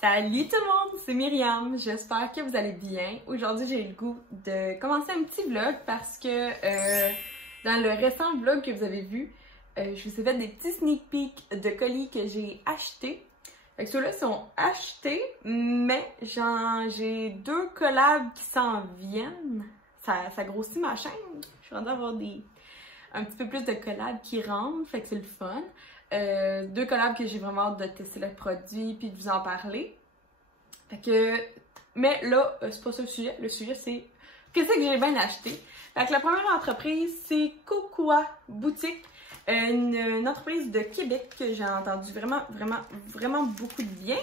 Salut tout le monde, c'est Myriam, j'espère que vous allez bien. Aujourd'hui, j'ai le goût de commencer un petit vlog parce que dans le récent vlog que vous avez vu, je vous ai fait des petits sneak peeks de colis que j'ai achetés. Fait que ceux-là sont achetés, mais j'ai deux collabs qui s'en viennent. Ça grossit ma chaîne. Je suis rendue à avoir un petit peu plus de collabs qui rentrent, fait que c'est le fun. Deux collabs que j'ai vraiment hâte de tester le produit puis de vous en parler. Fait que, mais là, c'est pas ça le sujet. Le sujet, c'est qu'est-ce que j'ai bien acheté. Fait que la première entreprise, c'est Kokua Boutique, une entreprise de Québec que j'ai entendu vraiment beaucoup de bien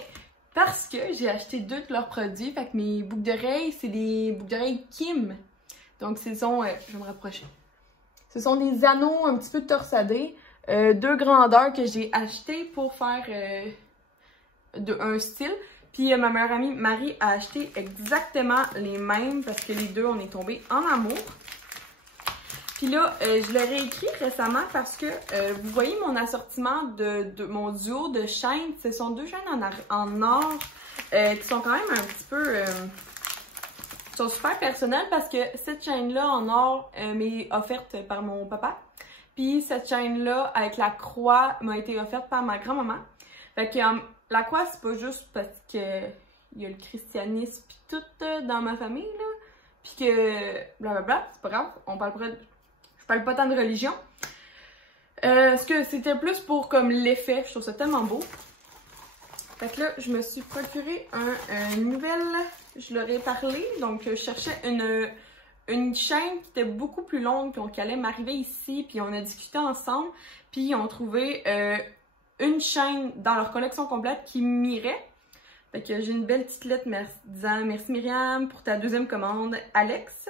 parce que j'ai acheté deux de leurs produits. Fait que mes boucles d'oreilles, c'est des boucles d'oreilles Kim. Donc, je vais me rapprocher. Ce sont des anneaux un petit peu torsadés. Deux grandeurs que j'ai achetées pour faire un style. Puis ma meilleure amie Marie a acheté exactement les mêmes parce que les deux, on est tombés en amour. Puis là, je leur ai écrit récemment parce que vous voyez mon assortiment de mon duo de chaînes. Ce sont deux chaînes en or qui sont quand même un petit peu... sont super personnelles parce que cette chaîne-là en or m'est offerte par mon papa. Puis cette chaîne-là, avec la croix, m'a été offerte par ma grand-maman. Fait que la croix, c'est pas juste parce que il y a le christianisme pis tout dans ma famille, là. Puis que blablabla, c'est pas grave, je parle pas tant de religion. Parce que c'était plus pour comme l'effet, je trouve ça tellement beau. Fait que là, je me suis procuré une nouvelle, je leur ai parlé, donc je cherchais une chaîne qui était beaucoup plus longue, puis qui allait m'arriver ici, puis on a discuté ensemble, puis ils ont trouvé une chaîne dans leur collection complète qui m'irait. Fait que j'ai une belle petite lettre disant « Merci Myriam pour ta deuxième commande, Alex ».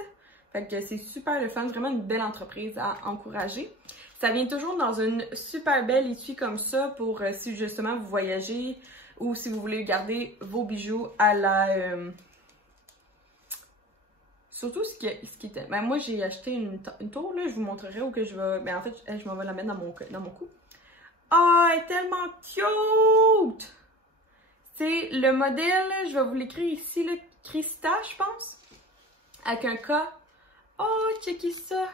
Fait que c'est super le fun, vraiment une belle entreprise à encourager. Ça vient toujours dans une super belle étui comme ça pour si justement vous voyagez ou si vous voulez garder vos bijoux à la... Surtout ce qui était... Ben moi, j'ai acheté une tour, là, je vous montrerai où que je vais... Ben en fait, je m'en vais la mettre dans mon cou. Ah, elle est tellement cute! C'est le modèle, je vais vous l'écrire ici, le Christa, je pense. Avec un K. Oh, checkez ça!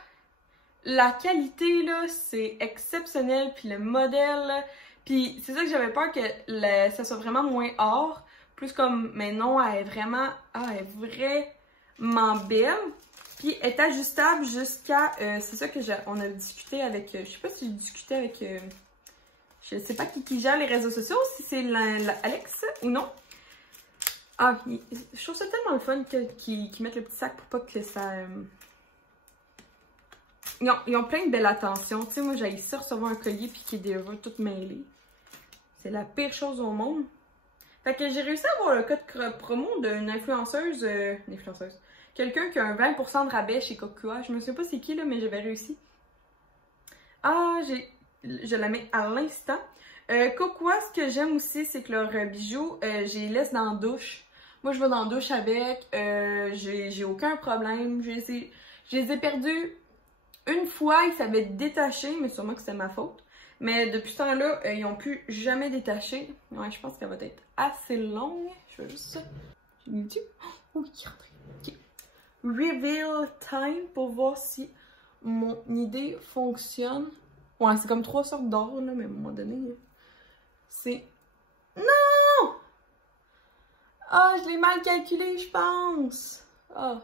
La qualité, là, c'est exceptionnel. Puis le modèle... Puis c'est ça que j'avais peur que ça soit vraiment moins or. Plus comme... Mais non, elle est vraiment... Ah, elle est vraiment belle, puis est ajustable jusqu'à, c'est ça que on a discuté avec, je sais pas si j'ai discuté avec, je sais pas qui gère les réseaux sociaux, si c'est Alex ou non. Ah, je trouve ça tellement le fun qu'ils mettent le petit sac pour pas que ça... Ils ont plein de belles attentions, tu sais, moi j'ai ça recevoir un collier puis qui est déjà tout mêlé. C'est la pire chose au monde. Fait que j'ai réussi à avoir le code promo d'une influenceuse, quelqu'un qui a un 20% de rabais chez Kokua. Je me souviens pas c'est qui là, mais j'avais réussi. Ah, je la mets à l'instant. Kokua, ce que j'aime aussi, c'est que leurs bijoux, je les laisse dans la douche. Moi, je vais dans la douche avec, j'ai aucun problème. Je les ai perdus une fois, ils s'avaient détaché, mais sûrement que c'était ma faute. Mais depuis ce temps-là, ils n'ont pu jamais détacher. Ouais, je pense qu'elle va être assez longue. Je vais juste ça. J'ai mis dessus. Oh, il est rentré. Ok. Reveal time pour voir si mon idée fonctionne. Ouais, c'est comme 3 sortes d'or, là, mais à un moment donné, c'est... Non! Ah, je l'ai mal calculé, je pense. Ah,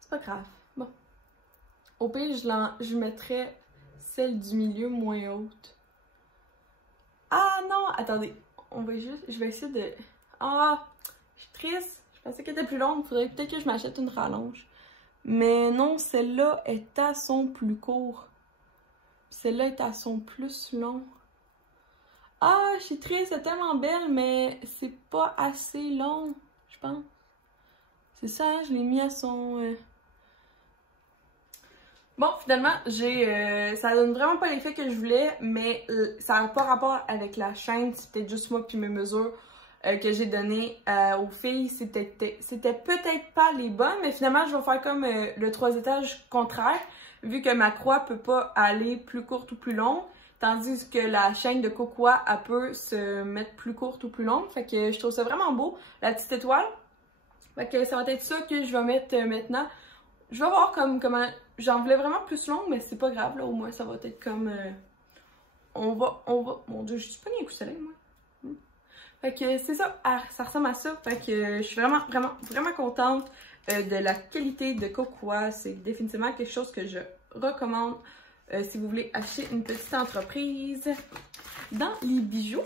c'est pas grave. Bon. Au pire, je mettrais celle du milieu moins haute. Ah non! Attendez, je vais essayer de... Ah! Je suis triste. Je pensais qu'elle était plus longue. Faudrait peut-être que je m'achète une rallonge. Mais non, celle-là est à son plus court. Celle-là est à son plus long. Ah! Je suis triste, c'est tellement belle, mais c'est pas assez long, je pense. C'est ça, hein? Je l'ai mis à son... Bon, finalement, ça donne vraiment pas l'effet que je voulais, mais ça n'a pas rapport avec la chaîne. C'est peut-être juste moi puis mes mesures que j'ai données aux filles. C'était peut-être pas les bonnes, mais finalement, je vais faire comme le 3 étages contraire, vu que ma croix peut pas aller plus courte ou plus longue. tandis que la chaîne de Cocoa, elle peut se mettre plus courte ou plus longue. Fait que je trouve ça vraiment beau, la petite étoile. Fait que ça va être ça que je vais mettre maintenant. Je vais voir comment... J'en voulais vraiment plus long, mais c'est pas grave, là, au moins ça va être comme... On va... Mon Dieu, je suis pas ni un coup de soleil, moi. Fait que c'est ça, ça ressemble à ça. Fait que je suis vraiment contente de la qualité de Cocoa. C'est définitivement quelque chose que je recommande si vous voulez acheter une petite entreprise dans les bijoux.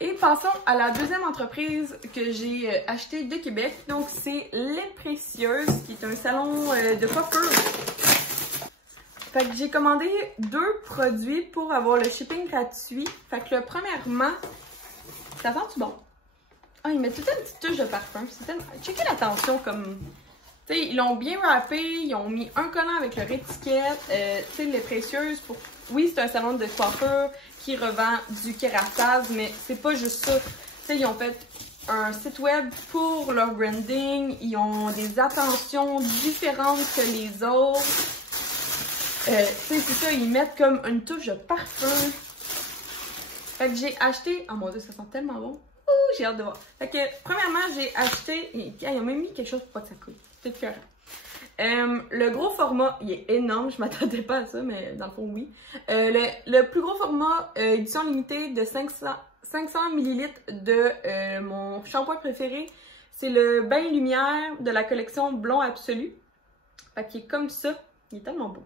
Et passons à la deuxième entreprise que j'ai acheté de Québec. Donc c'est Les Précieuses, qui est un salon de coiffure. Fait que j'ai commandé 2 produits pour avoir le shipping gratuit. Fait que premièrement, ça sent-tu bon? Ah, ils mettent toute une petite touche de parfum. Checkez l'attention comme... Tu sais, ils l'ont bien wrappé, ils ont mis un collant avec leur étiquette. Tu sais, Les Précieuses, oui, c'est un salon de coiffure qui revend du Kérastase, mais c'est pas juste ça. Tu sais, ils ont fait un site web pour leur branding. Ils ont des attentions différentes que les autres. Tu sais, c'est ça, ils mettent comme une touche de parfum. Fait que j'ai acheté... Oh mon Dieu, ça sent tellement bon. Ouh, j'ai hâte de voir. Fait que, premièrement, j'ai acheté... Ils ont même mis quelque chose pour pas que ça coûte. C'est écœurant. Le gros format, il est énorme. Je m'attendais pas à ça, mais dans le fond, oui. Le plus gros format, édition limitée de 500 ml de mon shampoing préféré. C'est le Bain Lumière de la collection Blond Absolu. Fait qu'il est comme ça. Il est tellement beau.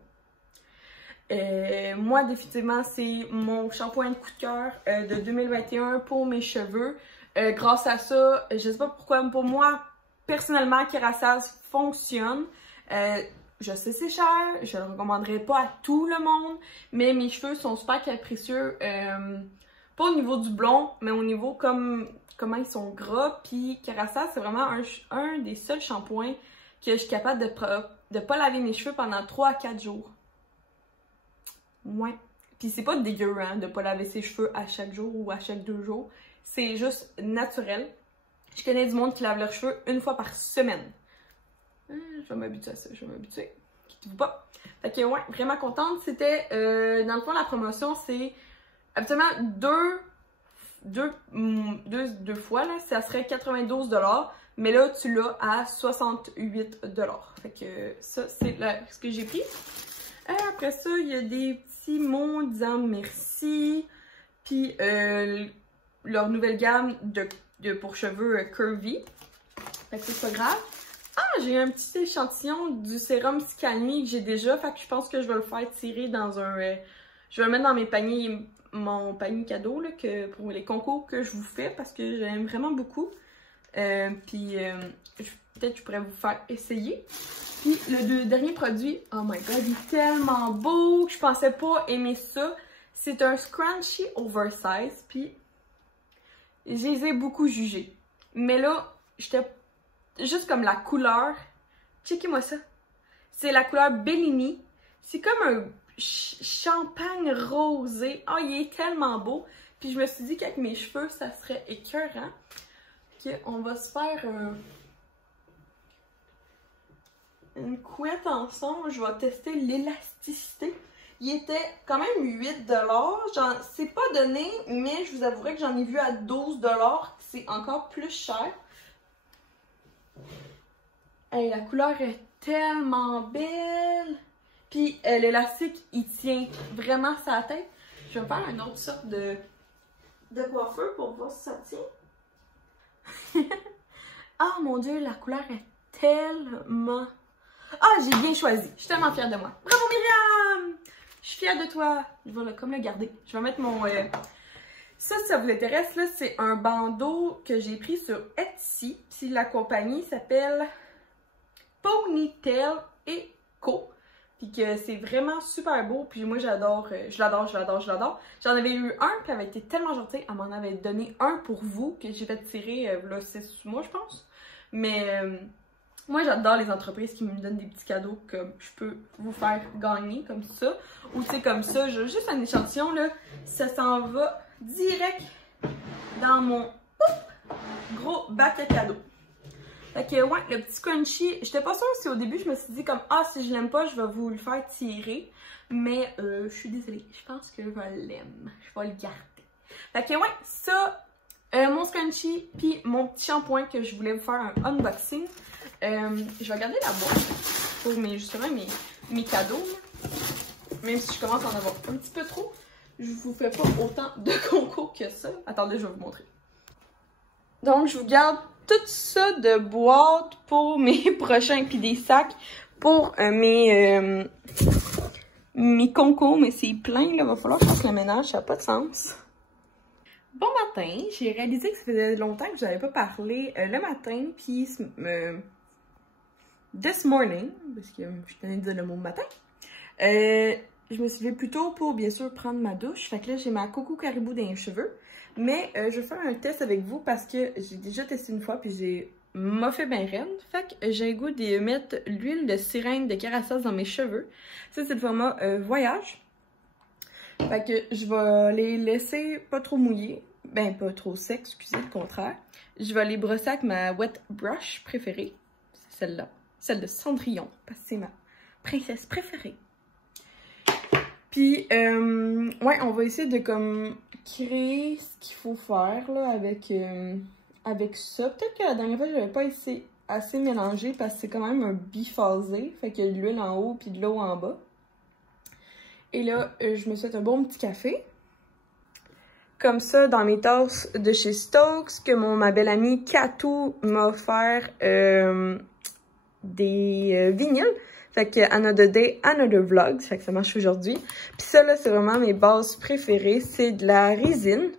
Moi, définitivement, c'est mon shampoing de coup de cœur de 2021 pour mes cheveux. Grâce à ça, je sais pas pourquoi, pour moi, personnellement, Kérastase fonctionne. Je sais c'est cher, je le recommanderais pas à tout le monde, mais mes cheveux sont super capricieux. Pas au niveau du blond, mais au niveau comment ils sont gras. Puis Kérastase, c'est vraiment un des seuls shampoings que je suis capable de pas laver mes cheveux pendant 3 à 4 jours. Ouais. Puis c'est pas dégueu, hein, de pas laver ses cheveux à chaque jour ou à chaque 2 jours. C'est juste naturel. Je connais du monde qui lave leurs cheveux 1 fois par semaine. Je vais m'habituer à ça, je vais m'habituer. Quittez-vous pas. Fait que ouais, vraiment contente. C'était, dans le fond, la promotion, c'est habituellement deux fois, là, ça serait 92 $, mais là, tu l'as à 68 $. Fait que ça, c'est ce que j'ai pris. Après ça, il y a des petits mots disant merci. Puis leur nouvelle gamme pour cheveux curvy. Fait que c'est pas grave. Ah, j'ai un petit échantillon du sérum Scalmi que j'ai déjà. Fait que je pense que je vais le faire tirer dans un... je vais le mettre dans mes paniers, mon panier cadeau là, pour les concours que je vous fais parce que j'aime vraiment beaucoup. Puis peut-être je pourrais vous faire essayer. Puis le dernier produit, oh my god, il est tellement beau que je pensais pas aimer ça. C'est un scrunchie oversize, puis je les ai beaucoup jugés. Mais là, j'étais juste comme la couleur. Checkez-moi ça. C'est la couleur Bellini. C'est comme un champagne rosé. Oh, il est tellement beau. Puis je me suis dit qu'avec mes cheveux, ça serait écœurant. Ok, on va se faire une couette ensemble. Je vais tester l'élasticité. Il était quand même 8 $. C'est pas donné, mais je vous avouerai que j'en ai vu à 12 $. C'est encore plus cher. Hey, la couleur est tellement belle. Puis l'élastique, il tient vraiment sa tête. Je vais me faire une autre sorte de coiffeur pour voir si ça tient. Ah mon Dieu, la couleur est tellement... Ah, j'ai bien choisi. Je suis tellement fière de moi. Bravo Myriam! Je suis fière de toi. Je vais comme le garder. Je vais mettre mon... Ça, si ça vous intéresse, là, c'est un bandeau que j'ai pris sur Etsy. Puis la compagnie s'appelle Ponytail Co. Puis que c'est vraiment super beau. Puis moi, j'adore. Je l'adore. J'en avais eu un, puis elle avait été tellement gentille. Elle m'en avait donné un pour vous, que j'ai fait tirer, là, 6 mois, je pense. Mais... moi, j'adore les entreprises qui me donnent des petits cadeaux comme je peux vous faire gagner, comme ça. Ou tu sais, comme ça, j'ai juste un échantillon, là. Ça s'en va direct dans mon gros bac à cadeaux. Fait que ouais, le petit scrunchie, j'étais pas sûre si au début je me suis dit comme ah si je l'aime pas, je vais vous le faire tirer. Mais je suis désolée, je pense que je l'aime. Je vais le garder. Fait que ouais, ça, mon scrunchie puis mon petit shampoing que je voulais vous faire un unboxing. Je vais garder la boîte pour justement mes cadeaux. Là. Même si je commence à en avoir un petit peu trop, je vous fais pas autant de concours que ça. Attendez, je vais vous montrer. Donc, je vous garde tout ça de boîtes pour mes prochains, puis des sacs pour mes concours, mais c'est plein, là, il va falloir que je fasse le ménage, ça n'a pas de sens. Bon matin, j'ai réalisé que ça faisait longtemps que je n'avais pas parlé le matin, puis this morning, parce que je tenais de dire le mot matin, je me suis levée plus tôt pour, bien sûr, prendre ma douche. Fait que là, j'ai ma Coco Caribou dans les cheveux. Mais je vais faire un test avec vous parce que j'ai déjà testé une fois puis m'a fait bien raide. Fait que j'ai le goût de mettre l'huile de sirène de Carassas dans mes cheveux. Ça, c'est le format voyage. Fait que je vais les laisser pas trop mouillés. Ben, pas trop secs, excusez, le contraire. Je vais les brosser avec ma wet brush préférée. C'est celle-là. Celle de Cendrillon. Parce que c'est ma princesse préférée. Puis, ouais, on va essayer de comme créer ce qu'il faut faire là avec ça. Peut-être que la dernière fois, je n'avais pas assez mélangé parce que c'est quand même un biphasé. Fait qu'il y a de l'huile en haut puis de l'eau en bas. Et là, je me suis fait un bon petit café. Comme ça, dans mes tasses de chez Stokes, que ma belle amie Katou m'a offert des vinyles. Fait que Another Day, Another Vlog, fait que ça marche aujourd'hui. Puis ça, là, c'est vraiment mes bases préférées. C'est de la résine.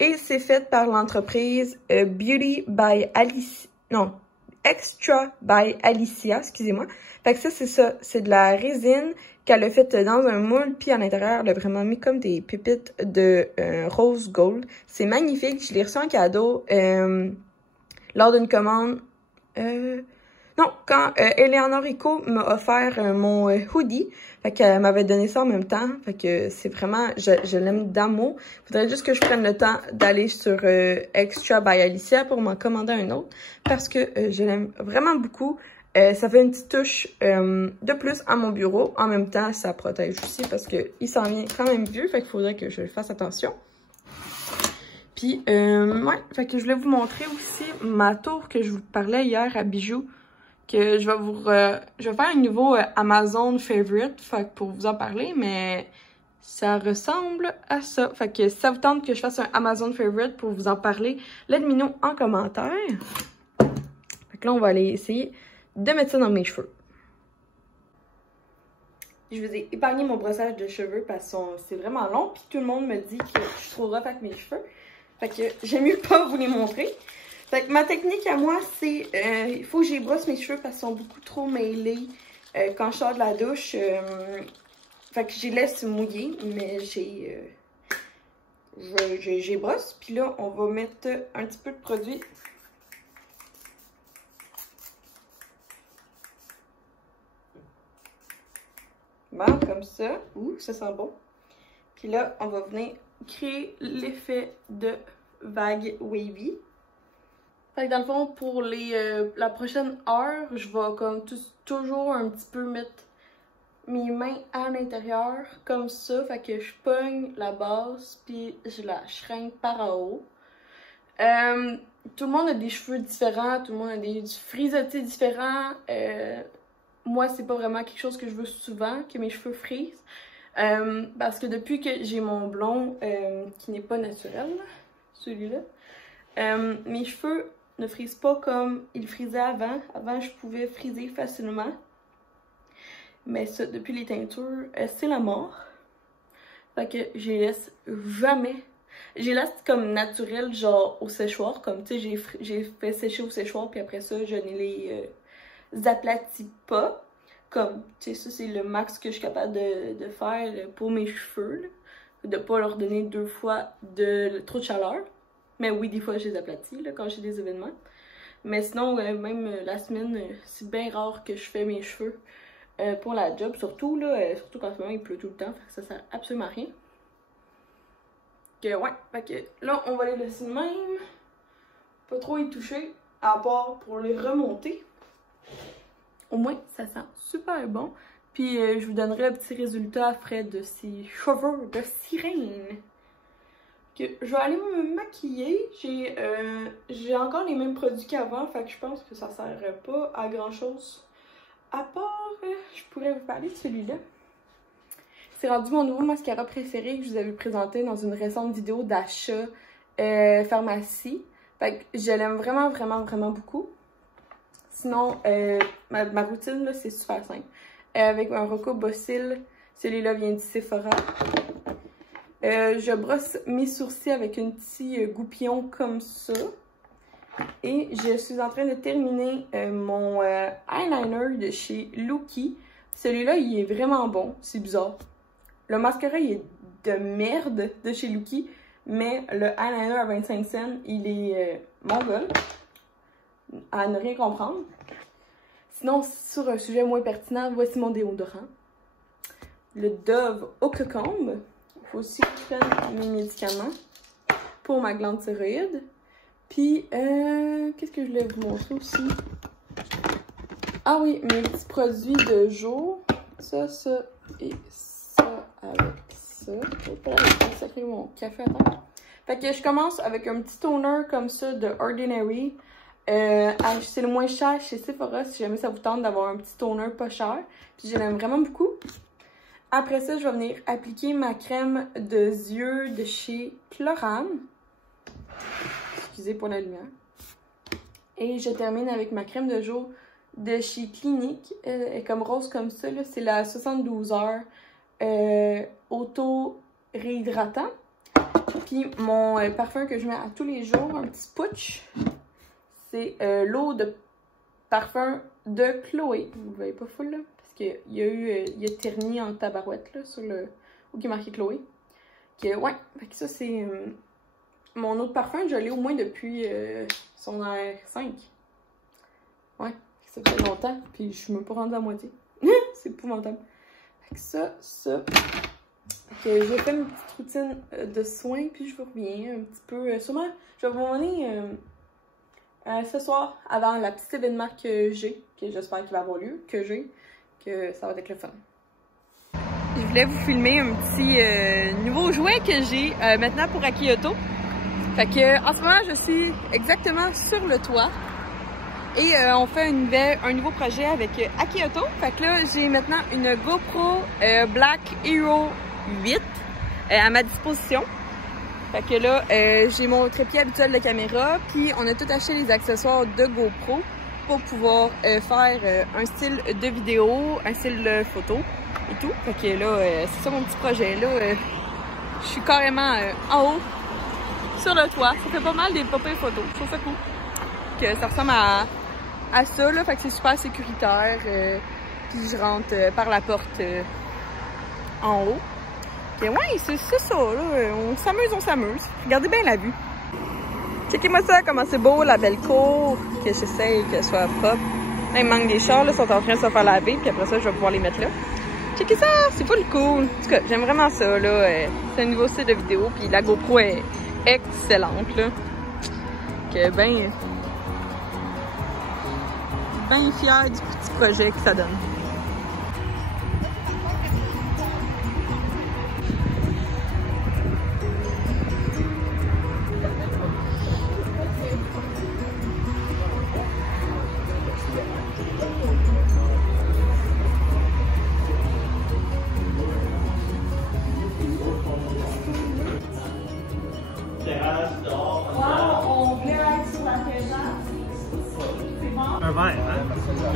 Et c'est fait par l'entreprise Beauty by Alicia. Non, Extra by Alicia, excusez-moi. Fait que ça, c'est ça. C'est de la résine qu'elle a faite dans un moule. Puis à l'intérieur, elle a vraiment mis comme des pépites de rose gold. C'est magnifique. Je l'ai reçu en cadeau lors d'une commande... Non, quand Eleanor Rico m'a offert mon hoodie, fait qu'elle m'avait donné ça en même temps, fait que c'est vraiment, je l'aime d'amour. Faudrait juste que je prenne le temps d'aller sur Extra by Alicia pour m'en commander un autre, parce que je l'aime vraiment beaucoup. Ça fait une petite touche de plus à mon bureau. En même temps, ça protège aussi parce que il s'en vient quand même vieux, fait qu'il faudrait que je fasse attention. Puis, ouais, fait que je voulais vous montrer aussi ma tour que je vous parlais hier à Bijoux. Que je vais faire un nouveau Amazon Favorite, fait que pour vous en parler, mais ça ressemble à ça. Fait que si ça vous tente que je fasse un Amazon Favorite pour vous en parler, laissez-moi en commentaire. Fait que là, on va aller essayer de mettre ça dans mes cheveux. Je vous ai épargné mon brossage de cheveux parce que c'est vraiment long, puis tout le monde me dit que je suis trop rough avec mes cheveux. Fait que j'aime mieux pas vous les montrer. Fait que ma technique à moi, c'est il faut que j'y brosse mes cheveux parce qu'ils sont beaucoup trop mêlés quand je sors de la douche. Fait que je les laisse mouiller, mais j'ai brosse. Puis là, on va mettre un petit peu de produit. Bon, comme ça. Ouh, ça sent bon. Puis là, on va venir créer l'effet de vague wavy. Fait que dans le fond, pour la prochaine heure, je vais comme toujours un petit peu mettre mes mains à l'intérieur, comme ça. Fait que je pogne la base, puis je la shrink par en haut. Tout le monde a des cheveux différents, tout le monde a des frisottés différents. Moi, c'est pas vraiment quelque chose que je veux souvent, que mes cheveux frisent. Parce que depuis que j'ai mon blond, qui n'est pas naturel, celui-là, mes cheveux ne frise pas comme il frisait avant. Avant, je pouvais friser facilement. Mais ça, depuis les teintures, c'est la mort. Fait que je les laisse jamais. Je les laisse comme naturel, genre au séchoir. Comme, tu sais, j'ai fait sécher au séchoir, puis après ça, je ne les aplatis pas. Comme, tu sais, ça, c'est le max que je suis capable de faire pour mes cheveux. Là. De pas leur donner 2 fois trop de chaleur. Mais oui, des fois, je les aplatis là, quand j'ai des événements. Mais sinon, même la semaine, c'est bien rare que je fais mes cheveux pour la job. Surtout, là, surtout qu'en ce moment, il pleut tout le temps. Fait que ça sert absolument à rien. Que, ouais, fait que là, on va les laisser de même. Pas trop y toucher. à part pour les remonter. Au moins, ça sent super bon. Puis je vous donnerai un petit résultat après de ces cheveux de sirène. Que je vais aller me maquiller. J'ai encore les mêmes produits qu'avant, fait que je pense que ça sert pas à grand chose. À part, je pourrais vous parler de celui-là. C'est rendu mon nouveau mascara préféré que je vous avais présenté dans une récente vidéo d'achat pharmacie. Fait que je l'aime vraiment, vraiment, vraiment beaucoup. Sinon, ma routine, là, c'est super simple. Avec un Rocco Bossil, celui-là vient du Sephora. Je brosse mes sourcils avec un petit goupillon comme ça. Et je suis en train de terminer mon eyeliner de chez Lookie. Celui-là, il est vraiment bon. C'est bizarre. Le mascara, il est de merde de chez Lookie. Mais le eyeliner à 25 cents, il est mongol. À ne rien comprendre. Sinon, sur un sujet moins pertinent, voici mon déodorant. Le Dove au cocombe. Il faut aussi que je prenne mes médicaments pour ma glande thyroïde. Puis, qu'est-ce que je voulais vous montrer aussi? Ah oui, mes petits produits de jour. Ça et ça avec ça. Je vais sacrer mon café à terre. Fait que je commence avec un petit toner comme ça de Ordinary. C'est le moins cher chez Sephora si jamais ça vous tente d'avoir un petit toner pas cher. Puis je l'aime vraiment beaucoup. Après ça, je vais venir appliquer ma crème de yeux de chez Chlorane. Excusez pour la lumière. Et je termine avec ma crème de jour de chez Clinique. Elle est comme rose comme ça. C'est la 72 heures auto-réhydratant. Puis mon parfum que je mets à tous les jours, un petit putsch. C'est l'eau de parfum de Chloé. Vous ne voyez pas full là? Parce qu'il y a terni en tabarouette là, sur le. Où il est marqué Chloé. Ouais, fait que ça c'est mon eau de parfum. Je l'ai au moins depuis son R5. Ouais, ça fait longtemps. Puis je me suis pas rendue à moitié. C'est épouvantable. Fait que ça. Fait que j'ai fait une petite routine de soins. Puis je vous reviens un petit peu. Sûrement, je vais vous demander. Ce soir, avant la petite événement que j'ai, que j'espère qu'il va avoir lieu, que ça va être le fun. Je voulais vous filmer un petit nouveau jouet que j'ai maintenant pour Akioto. Fait que en ce moment, je suis exactement sur le toit et on fait un nouveau projet avec Akioto. Fait que là, j'ai maintenant une GoPro Black Hero 8 à ma disposition. Fait que là, j'ai mon trépied habituel de caméra, puis on a tout acheté les accessoires de GoPro pour pouvoir faire un style de vidéo, un style de photo et tout. Fait que là, c'est ça mon petit projet. Là, je suis carrément en haut, sur le toit. Ça fait pas mal des pop-up photos. Je trouve ça cool. Que ça ressemble à ça, là. Fait que c'est super sécuritaire. Puis je rentre par la porte en haut. Et ouais, c'est ça, là. On s'amuse. Regardez bien la vue. Checkez-moi ça, comment c'est beau, la belle cour. Que j'essaye qu'elle soit propre. Là, il manque des chars, là, sont en train de se faire laver. Puis après ça, je vais pouvoir les mettre là. Checkez ça, c'est full cool. En tout cas, j'aime vraiment ça, là. C'est un nouveau style de vidéo. Puis la GoPro est excellente, là. Que ben fière du petit projet que ça donne. Un verre, hein?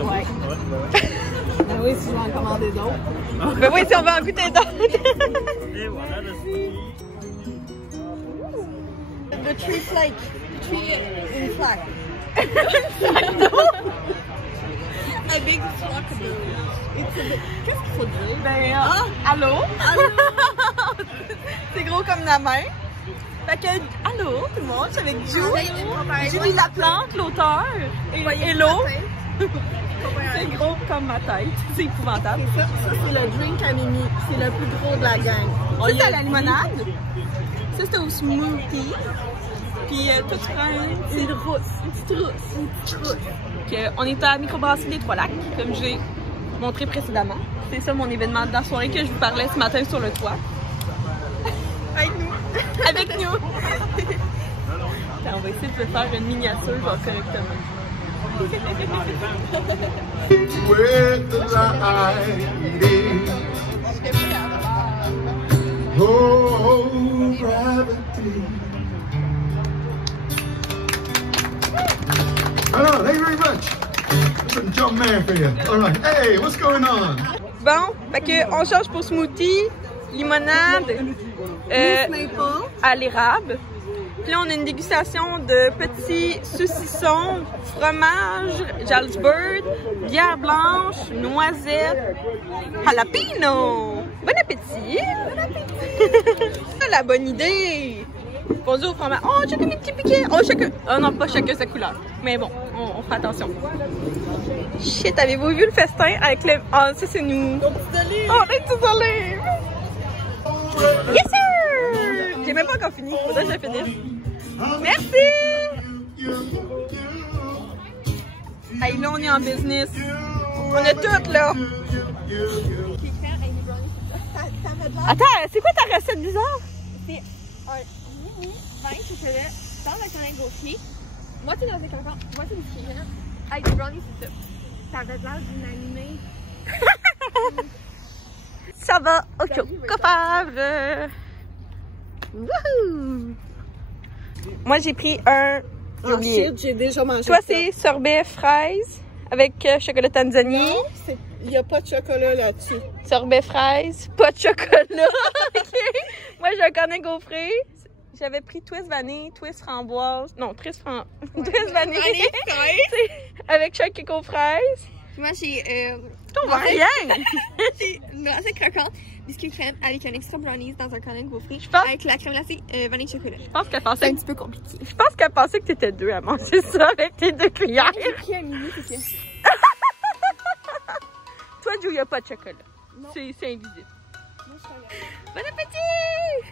Ouais. Ben oui, si tu veux en commander d'autres. Ben oui, si on veut en goûter d'autres. Et voilà le ski. The tree flake. Tree in flake. A big flockable. Qu'est-ce qu'il faut dire? Ben, allô? C'est gros comme la main. Fait que, allô tout le monde, je suis avec Julie Laplante, l'auteur, et hello. C'est gros comme ma tête, c'est épouvantable. Ça c'est le drink à Mimi, c'est le plus gros de la gang. Ça, c'est à la limonade. Ça, c'est au smoothie. Puis toi, tu prends une petite rousse. On est à Microbrasserie des Trois-Lacs, comme j'ai montré précédemment. C'est ça mon événement de la soirée que je vous parlais ce matin sur le toit. Avec nous. Avec nous. On va essayer de faire une miniature genre correctement. With the lighting, oh gravity. Hello, thank you very much. Some jump man for you. All right. Hey, what's going on? Bon, fait que on change pour smoothie, limonade, à l'érable. Puis là, on a une dégustation de petits saucissons, fromage, Jarlsberg, bière blanche, noisettes, jalapeno. Bon appétit! Bon appétit! La bonne idée! Bonjour au fromage. Oh, chacun des petits piquets! Oh, chacun... Oh non, pas chacun sa couleur. Mais bon, on fera attention. Shit, avez-vous vu le festin avec le... Oh, ça c'est nous. Oh, les petits olives! Yes sir! J'ai même pas encore fini. Faudrait que je la finisse. Merci! Hey, là, on est en business. On est toutes là. Attends, c'est quoi ta recette bizarre? C'est un mini vin chocolat dans un canal gaufrier. Moitié dans des cocons, moitié du chocolat. Avec des brownies, c'est ça. Ça avait l'air d'une animée. Ça va au Chocofave! Wouhou! Moi, j'ai pris un... Oh shit, j'ai déjà mangé. Toi, c'est sorbet fraise avec chocolat Tanzanie. Non, il n'y a pas de chocolat là-dessus. Sorbet fraise, pas de chocolat. Okay. Moi, j'ai un cornet gaufré. J'avais pris twist vanille, twist framboise. Non, twist vanille. Avec chocolat fraise. Moi, j'ai. On voit rien! J'ai une noisette croquante, biscuit crème avec un extra brownies dans un cornet gaufré. pense... Avec la crème glacée, vanille chocolat. Je pense qu'elle pensait. C'est un petit peu compliqué. Je pense qu'elle pensait que t'étais deux à manger ça avec tes deux cuillères. J'ai pris un mini, c'est que. Toi, Joe, il n'y a pas de chocolat. C'est invisible. Moi, je suis Bon appétit!